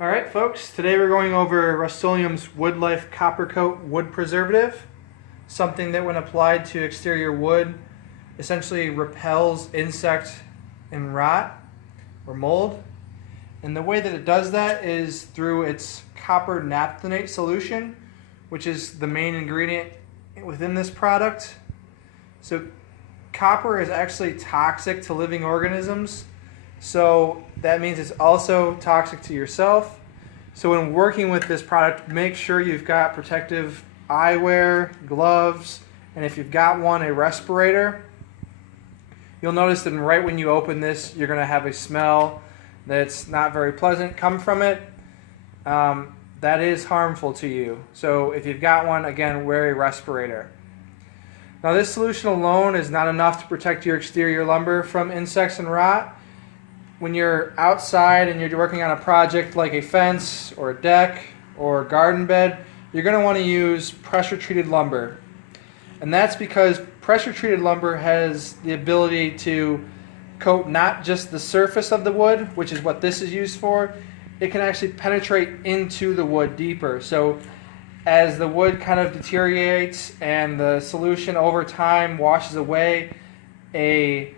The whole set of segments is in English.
Alright folks, today we're going over Rust-Oleum's Wood Life Copper Coat Wood Preservative, something that when applied to exterior wood essentially repels insect and rot or mold. And the way that it does that is through its copper naphthenate solution, which is the main ingredient within this product. So copper is actually toxic to living organisms. So that means it's also toxic to yourself. So when working with this product, make sure you've got protective eyewear, gloves, and if you've got one, a respirator. You'll notice that right when you open this, you're going to have a smell that's not very pleasant come from it. That is harmful to you. So if you've got one, again, wear a respirator. Now this solution alone is not enough to protect your exterior lumber from insects and rot. When you're outside and you're working on a project like a fence or a deck or a garden bed, you're going to want to use pressure-treated lumber. And that's because pressure-treated lumber has the ability to coat not just the surface of the wood, which is what this is used for, it can actually penetrate into the wood deeper. So as the wood kind of deteriorates and the solution over time washes away, a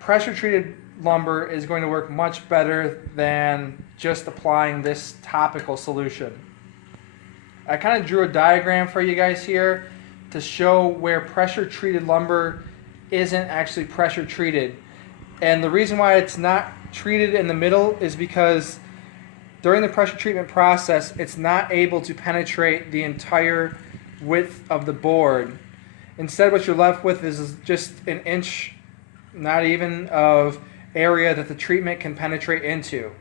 pressure-treated lumber is going to work much better than just applying this topical solution. I kind of drew a diagram for you guys here to show where pressure-treated lumber isn't actually pressure-treated. And the reason why it's not treated in the middle is because during the pressure treatment process, it's not able to penetrate the entire width of the board. Instead, what you're left with is just an inch, not even, of area that the treatment can penetrate into.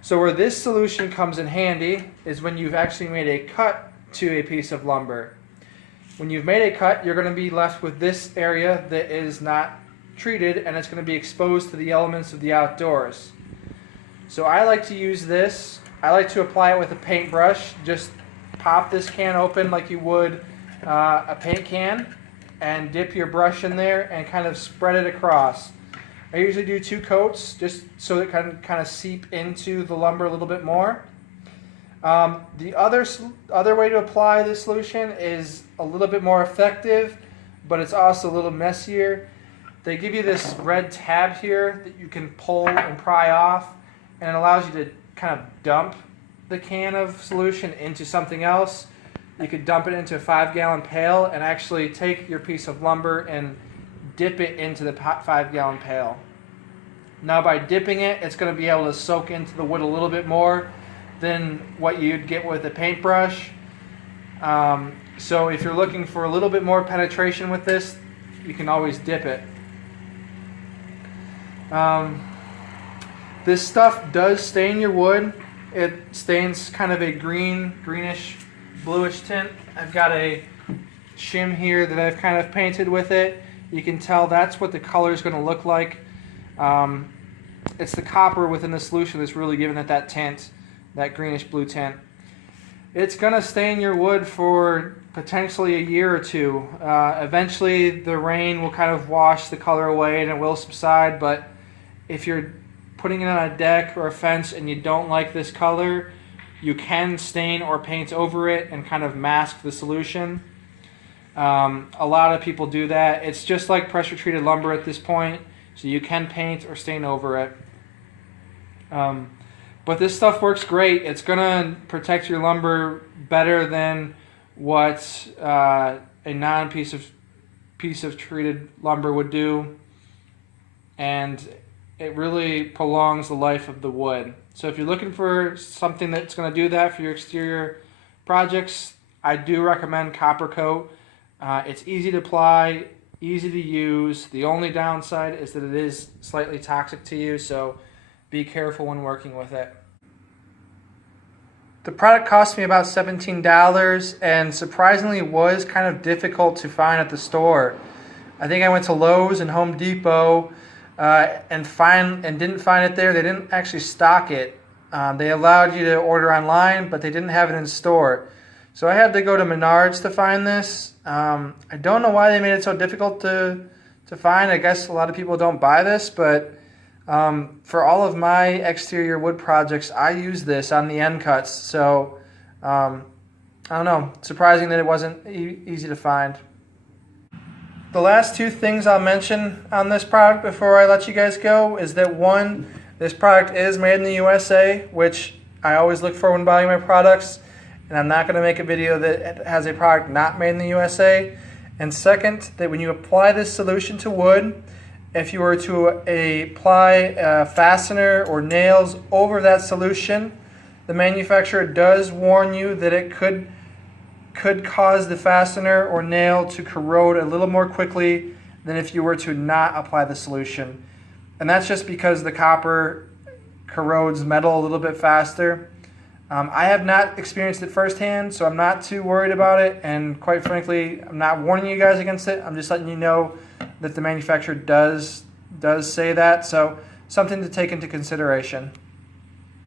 So where this solution comes in handy is when you've actually made a cut to a piece of lumber. When you've made a cut, you're going to be left with this area that is not treated, and it's going to be exposed to the elements of the outdoors. So I like to use this. I like to apply it with a paintbrush. Just pop this can open like you would a paint can and dip your brush in there and kind of spread it across. I usually do 2 coats just so it can kind of seep into the lumber a little bit more. The other way to apply this solution is a little bit more effective, but it's also a little messier. They give you this red tab here that you can pull and pry off, and it allows you to kind of dump the can of solution into something else. You could dump it into a 5-gallon pail and actually take your piece of lumber and dip it into the 5-gallon pail. Now by dipping it, it's going to be able to soak into the wood a little bit more than what you'd get with a paintbrush. So if you're looking for a little bit more penetration with this, you can always dip it. This stuff does stain your wood. It stains kind of a greenish, bluish tint. I've got a shim here that I've kind of painted with it. You can tell that's what the color is going to look like. It's the copper within the solution that's really giving it that tint, that greenish blue tint. It's going to stain your wood for potentially a year or 2. Eventually the rain will kind of wash the color away and it will subside, but if you're putting it on a deck or a fence and you don't like this color, you can stain or paint over it and kind of mask the solution. A lot of people do that. It's just like pressure treated lumber at this point, so you can paint or stain over it. But this stuff works great. It's going to protect your lumber better than what a non-piece of treated lumber would do, and it really prolongs the life of the wood. So if you're looking for something that's going to do that for your exterior projects, I do recommend Copper Coat. It's easy to apply, easy to use. The only downside is that it is slightly toxic to you, so be careful when working with it. The product cost me about $17 and surprisingly was kind of difficult to find at the store. I think I went to Lowe's and Home Depot and didn't find it there. They didn't actually stock it. They allowed you to order online, but they didn't have it in store. So I had to go to Menards to find this. I don't know why they made it so difficult to find. I guess a lot of people don't buy this, but For all of my exterior wood projects, I use this on the end cuts. So I don't know, surprising that it wasn't easy to find. The last two things I'll mention on this product before I let you guys go is that one, this product is made in the USA, which I always look for when buying my products, and I'm not going to make a video that has a product not made in the USA. And second, that when you apply this solution to wood, if you were to apply a fastener or nails over that solution, the manufacturer does warn you that it could cause the fastener or nail to corrode a little more quickly than if you were to not apply the solution. And that's just because the copper corrodes metal a little bit faster. I have not experienced it firsthand, so I'm not too worried about it, and quite frankly, I'm not warning you guys against it. I'm just letting you know that the manufacturer does say that, so something to take into consideration.